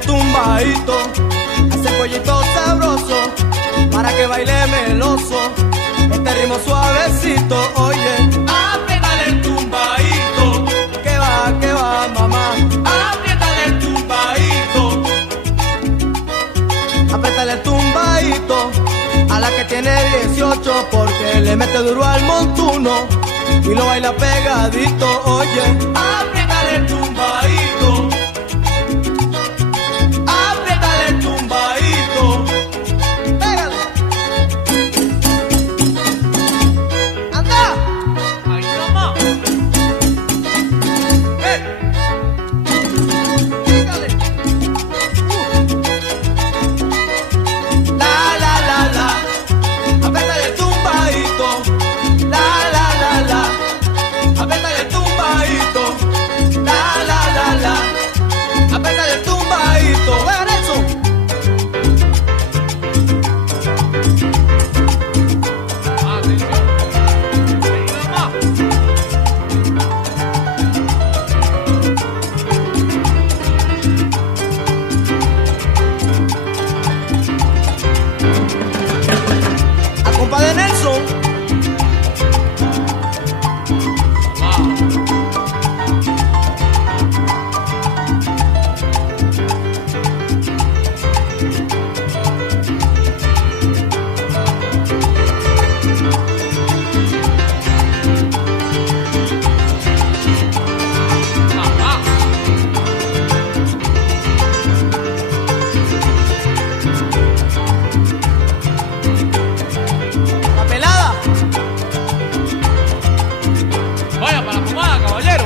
tumbadito, a ese pollito sabroso, para que baile meloso, este ritmo suavecito, oye. Apriétale el tumbadito, Que va, mamá. apriétale el tumbadito, Apriétale el tumbadito a la que tiene 18, porque le mete duro al montuno y lo baila pegadito, oye. apriétale el tumbadito, apriétale el tumbadito. Pégale. Anda. Ahí nomás. Hey. Pégale. La. Apriétale el tumbadito. La. Apriétale el tumbadito. La. Apriétale el tumbadito. Juega Nelson. Atención. Ahí nomás. A compa de Nelson. Ajá. La pelada. Vaya para la pomada, caballero.